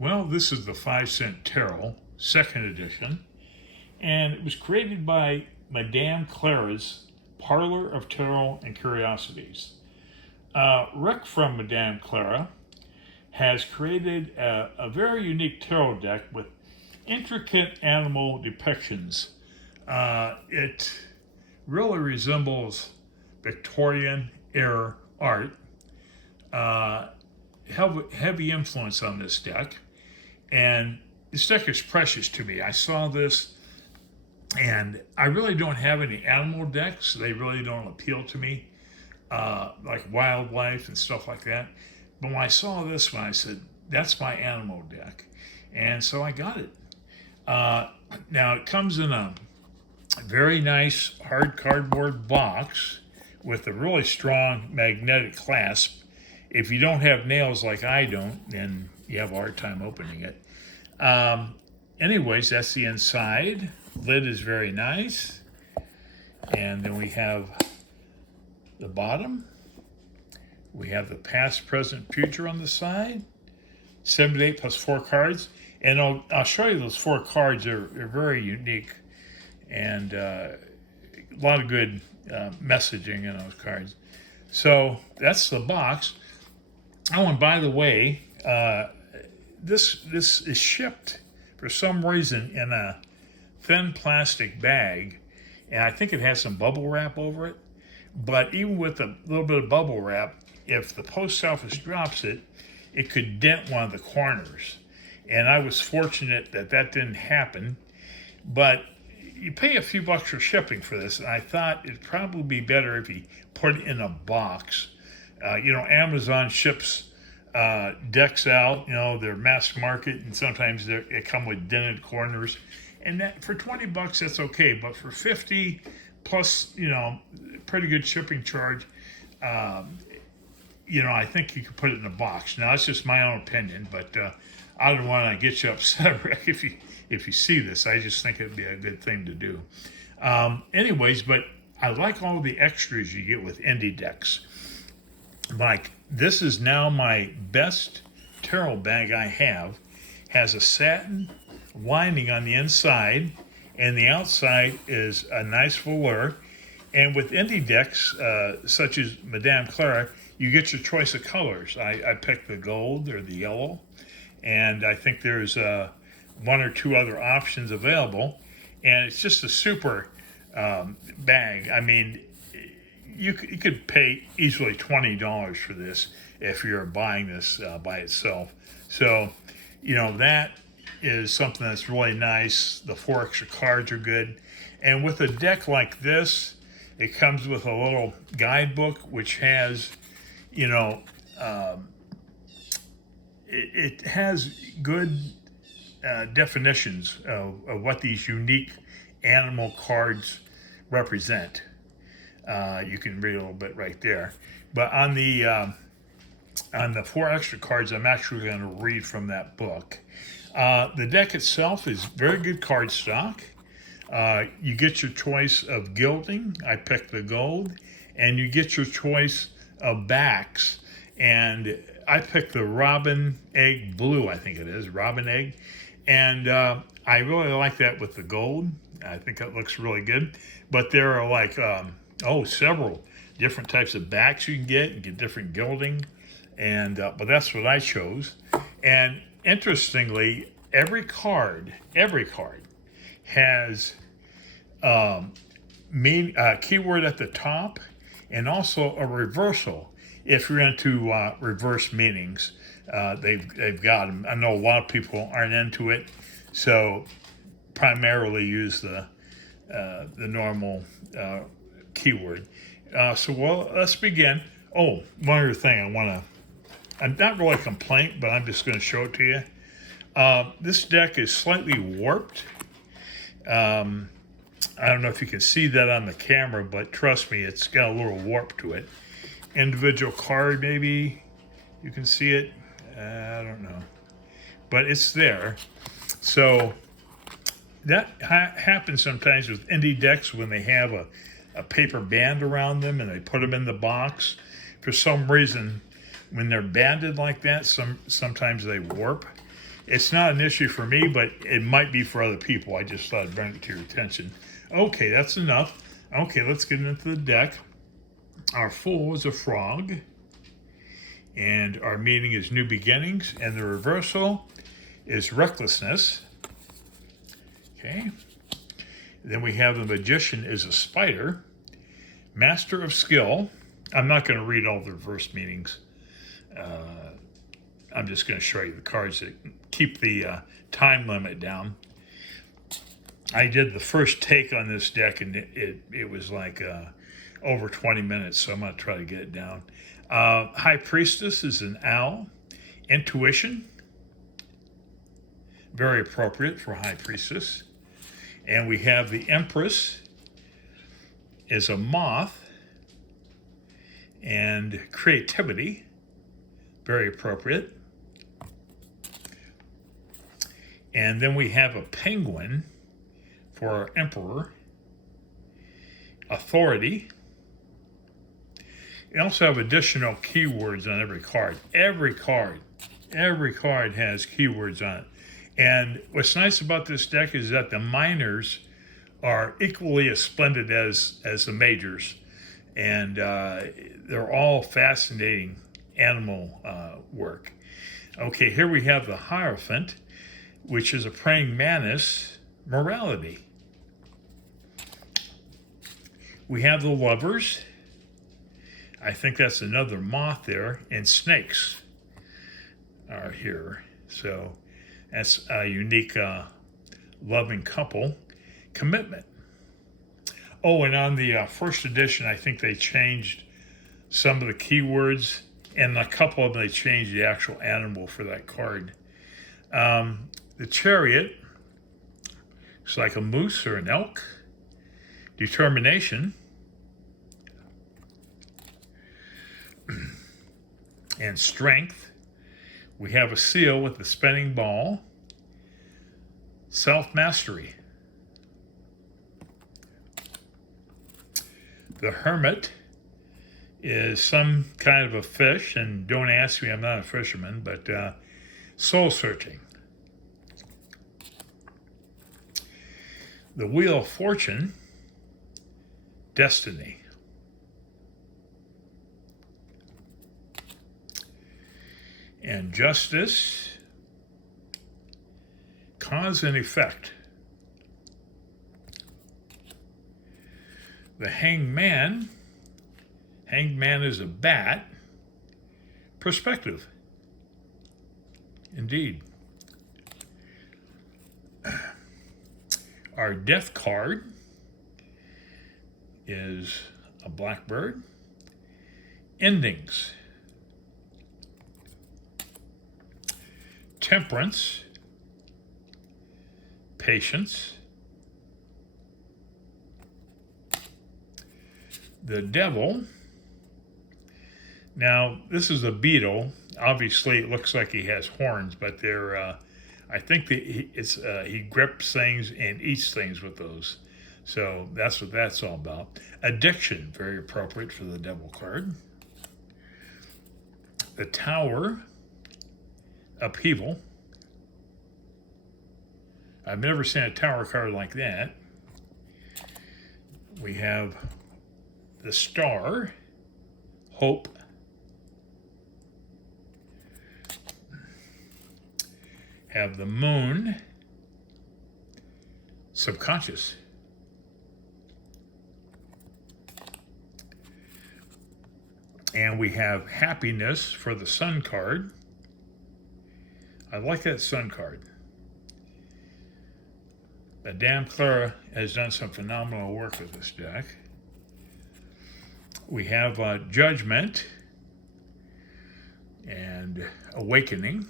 Well, this is the 5-cent Tarot, second edition, and it was created by Madam Clara's Parlor of Tarot and Curiosities. Rick from Madam Clara has created a very unique tarot deck with intricate animal depictions. It really resembles Victorian era art. Heavy influence on this deck, and this deck is precious to me. I saw this, and I really don't have any animal decks. They really don't appeal to me, like wildlife and stuff like that. But when I saw this one, I said, that's my animal deck. And so I got it. Now, it comes in a very nice hard cardboard box with a really strong magnetic clasp. If you don't have nails like I don't, then you have a hard time opening it. Anyways, that's the inside. Lid is very nice. And then we have the bottom. We have the past, present, future on the side. 78 plus 4 cards. And I'll show you those 4 cards. They're very unique. And a lot of good messaging in those cards. So that's the box. Oh, and by the way, this is shipped for some reason in a thin plastic bag, and I think it has some bubble wrap over it. But even with a little bit of bubble wrap, if the post office drops it, it could dent one of the corners. And I was fortunate that that didn't happen. But you pay a few bucks for shipping for this, and I thought it'd probably be better if you put it in a box. Amazon ships decks out, they're mass market, and sometimes they come with dented corners. And that for $20, that's okay. But for 50 plus, pretty good shipping charge, I think you could put it in a box. Now, that's just my own opinion, but I don't want to get you upset, Rick, if you see this. I just think it'd be a good thing to do. Anyways, but I like all the extras you get with indie decks. Like, this is now my best tarot bag I have. Has a satin lining on the inside, and the outside is a nice velour. And with indie decks, such as Madam Clara, you get your choice of colors. I picked the gold or the yellow, and I think there's one or two other options available. And it's just a super bag. I mean, you could pay easily $20 for this if you're buying this by itself. So, that is something that's really nice. The 4 extra cards are good. And with a deck like this, it comes with a little guidebook which has, it has good definitions of what these unique animal cards represent. You can read a little bit right there. But on the 4 extra cards, I'm actually going to read from that book. The deck itself is very good cardstock. You get your choice of gilding. I picked the gold. And you get your choice of backs. And I picked the robin egg blue, I think it is, robin egg. And I really like that with the gold. I think that looks really good. But there are like, several different types of backs you can get. You get different gilding. And but that's what I chose. And interestingly, every card has keyword at the top, and also a reversal. If you're into reverse meanings, they've got them. I know a lot of people aren't into it, so primarily use the normal keyword. Let's begin. Oh, one other thing I'm not really a complaint, but I'm just going to show it to you. This deck is slightly warped. I don't know if you can see that on the camera, but trust me, it's got a little warp to it. Individual card, maybe you can see it. I don't know, but it's there. So that happens sometimes with indie decks when they have a paper band around them and they put them in the box. For some reason, when they're banded like that, sometimes they warp. It's not an issue for me, but it might be for other people. I just thought I'd bring it to your attention. Okay, that's enough. Okay, let's get into the deck. Our fool is a frog, and our meaning is new beginnings, and the reversal is recklessness. Okay. Then we have the magician is a spider, master of skill. I'm not going to read all the reverse meanings. I'm just going to show you the cards that keep the time limit down. I did the first take on this deck, and it was like over 20 minutes, so I'm going to try to get it down. High Priestess is an owl. Intuition, very appropriate for High Priestess. And we have the Empress is a moth. And creativity, very appropriate. And then we have a penguin for our emperor. Authority. You also have additional keywords on every card. Every card has keywords on it. And what's nice about this deck is that the minors are equally as splendid as the majors. And they're all fascinating animal work. Okay, here we have the Hierophant, which is a praying mantis, morality. We have the Lovers. I think that's another moth there, and snakes are here. So that's a unique loving couple. Commitment. Oh, and on the first edition, I think they changed some of the keywords, and a couple of them they changed the actual animal for that card. The Chariot, it's like a moose or an elk. Determination. And strength. We have a seal with the spinning ball. Self-mastery. The Hermit is some kind of a fish, and don't ask me, I'm not a fisherman, but soul searching. The Wheel of Fortune, destiny. And justice, cause and effect. The Hanged Man is a bat, perspective. Indeed. Our Death card is a blackbird. Endings. Temperance. Patience. The Devil. Now, this is a beetle. Obviously, it looks like he has horns, but they're, I think he grips things and eats things with those. So that's what that's all about. Addiction, very appropriate for the Devil card. The Tower, upheaval. I've never seen a Tower card like that. We have the Star, hope. Have the Moon, subconscious. And we have happiness for the Sun card. I like that Sun card. Madam Clara has done some phenomenal work with this deck. We have Judgment and Awakening.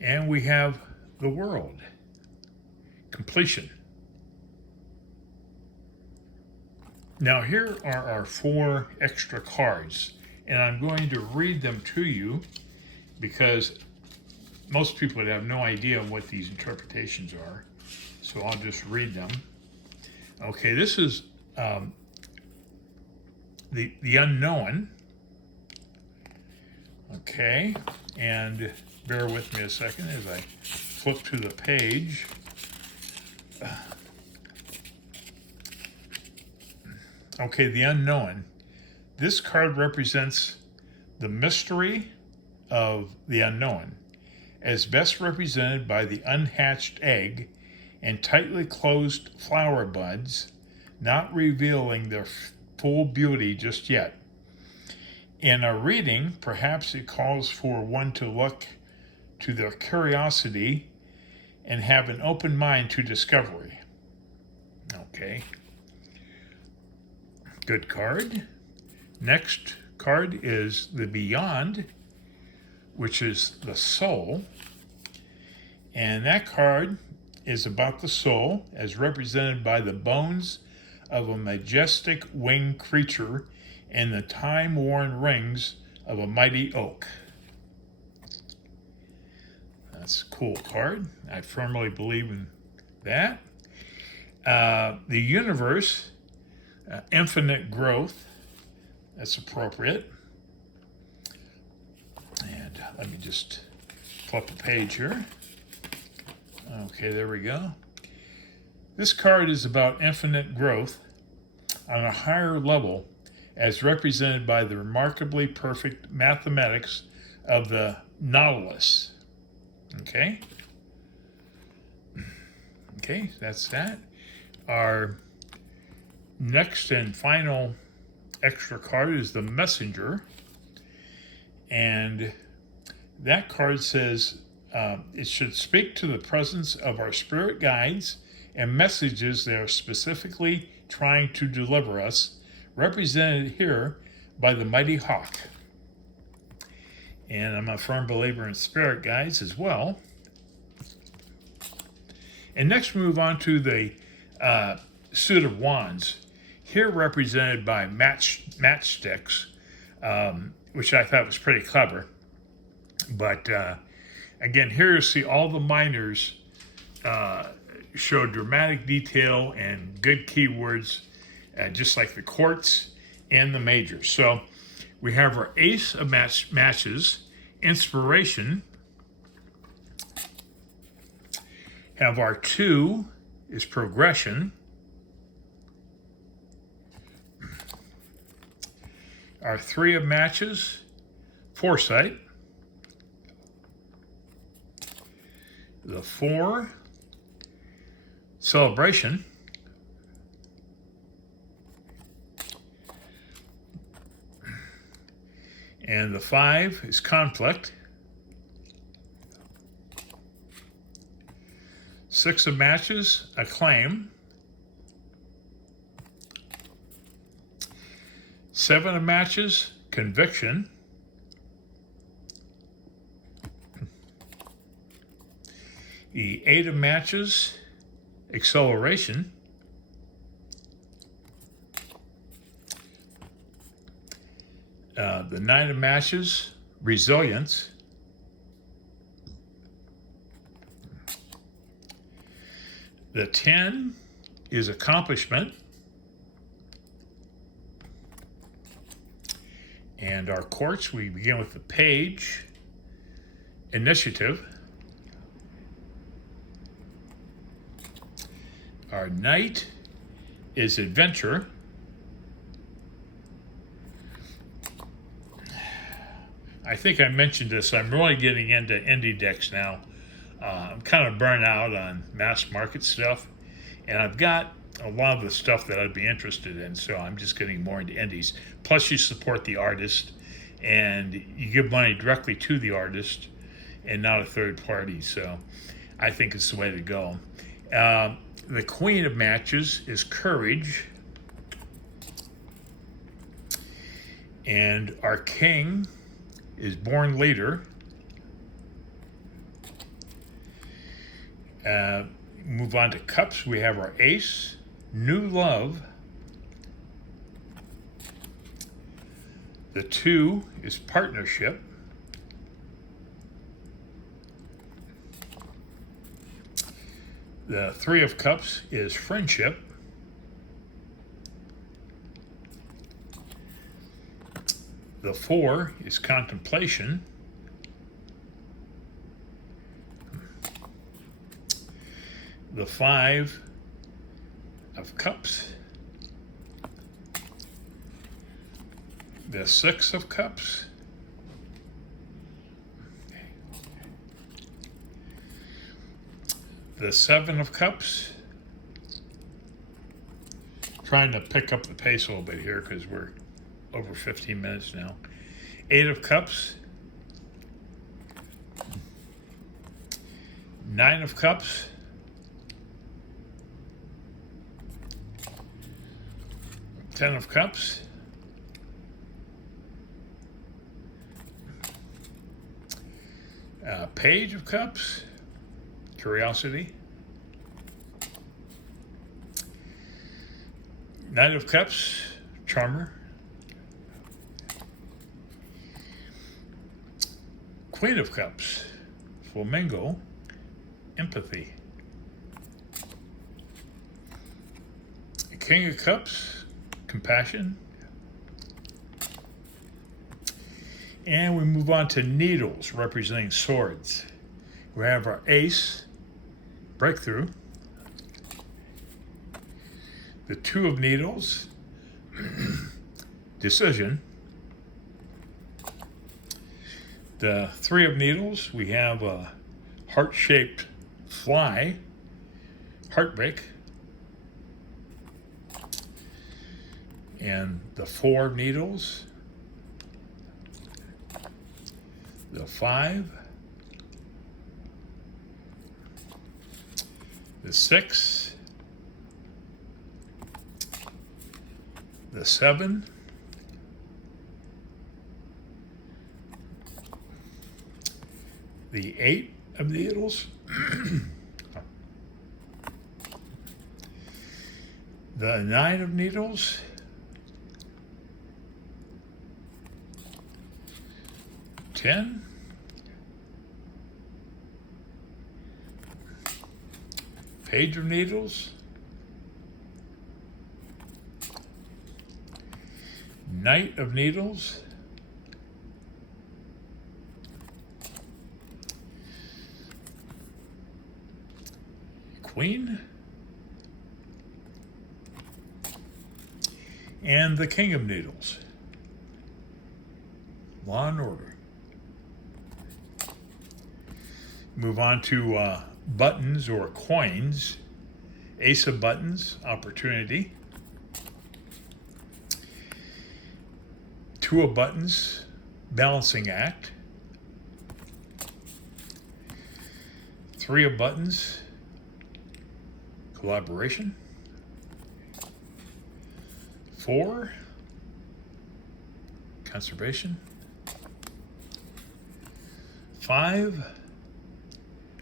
And we have the World, completion. Now here are our 4 extra cards, and I'm going to read them to you because most people would have no idea what these interpretations are. So I'll just read them. Okay, this is the Unknown. Okay, and bear with me a second as I flip to the page. Okay, the unknown. This card represents the mystery of the unknown, as best represented by the unhatched egg and tightly closed flower buds, not revealing their full beauty just yet. In a reading, perhaps it calls for one to look to their curiosity and have an open mind to discovery. Okay. Good card. Next card is the Beyond, which is the soul. And that card is about the soul as represented by the bones of a majestic winged creature and the time-worn rings of a mighty oak. That's a cool card. I firmly believe in that. The universe, infinite growth. That's appropriate. And let me just flip a page here. Okay, there we go. This card is about infinite growth on a higher level as represented by the remarkably perfect mathematics of the Nautilus. Okay? Okay, that's that. Our next and final extra card is the Messenger. And that card says it should speak to the presence of our spirit guides and messages they are specifically trying to deliver us, represented here by the mighty hawk. And I'm a firm believer in spirit guides as well. And next we move on to the suit of wands, here represented by matchsticks, which I thought was pretty clever. But again, here you see all the minors show dramatic detail and good keywords, just like the quartz and the majors. So we have our ace of matches, inspiration. Have our 2 is progression. Our 3 of matches, foresight. The 4, celebration. And the 5 is conflict. 6 of matches, acclaim. 7 of matches, conviction. The 8 of matches, acceleration. The 9 of matches, resilience. The 10 is accomplishment. And our quartz, we begin with the page, initiative. Our knight is adventure. I think I mentioned this. I'm really getting into indie decks now. I'm kind of burnt out on mass market stuff, and I've got a lot of the stuff that I'd be interested in, so I'm just getting more into indies. Plus, you support the artist, and you give money directly to the artist and not a third party, so I think it's the way to go. The queen of matches is courage, and our king is born leader. Move on to cups. We have our ace, new love. The 2 is partnership. The 3 of cups is friendship. The 4 is contemplation. The 5 of cups. The 6 of cups. The 7 of cups. Trying to pick up the pace a little bit here because we're over 15 minutes now. 8 of cups. 9 of cups. 10 of cups. Page of cups. Curiosity. Knight of cups. Charmer. Queen of cups. Flamingo. Empathy. King of cups. Compassion. And we move on to needles representing swords. We have our ace, breakthrough. The 2 of needles, decision. The 3 of needles, we have a heart-shaped fly, heartbreak. And the 4 of needles, the 5, the 6, the 7, the 8 of needles, the 9 of needles, ten, page of needles, knight of needles, queen, and the king of needles. Law and order. Move on to buttons or coins. Ace of buttons, opportunity. 2 of buttons, balancing act. 3 of buttons, collaboration. 4, conservation. 5,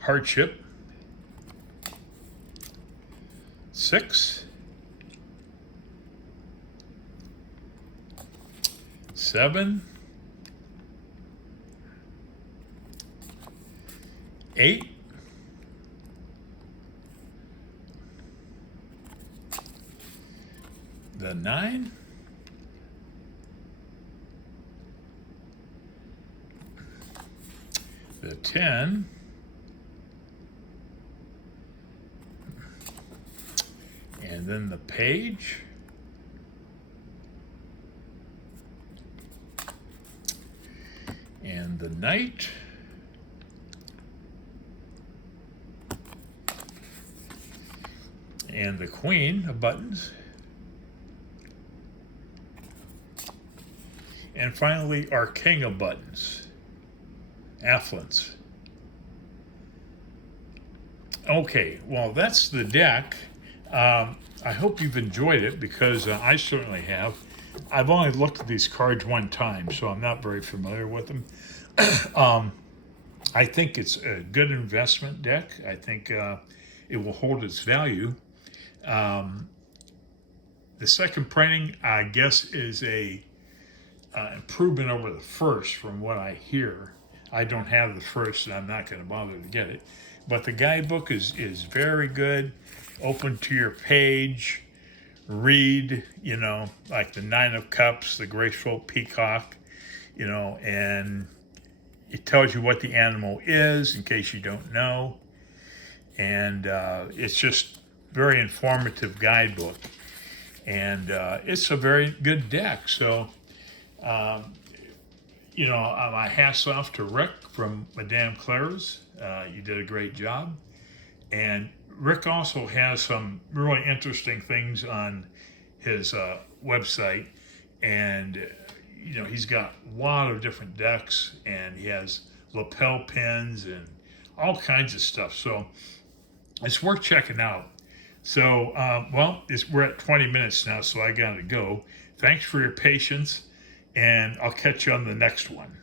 hardship. 6, 7, 8, the 9, the 10, and then the page, and the knight, and the queen of buttons, and finally our king of buttons, affluence. Okay, well, that's the deck. I hope you've enjoyed it because I certainly have. I've only looked at these cards one time, so I'm not very familiar with them. I think it's a good investment deck. I think it will hold its value. The second printing, I guess, is a improvement over the first from what I hear. I don't have the first, and I'm not going to bother to get it. But the guidebook is very good. Open to your page, read, like the 9 of Cups, the graceful peacock, and it tells you what the animal is in case you don't know. And it's just very informative guidebook. And it's a very good deck. So, my hat's off to Rick from Madam Clara's. You did a great job. And Rick also has some really interesting things on his website. And, he's got a lot of different decks, and he has lapel pins and all kinds of stuff. So it's worth checking out. So, we're at 20 minutes now, so I got to go. Thanks for your patience, and I'll catch you on the next one.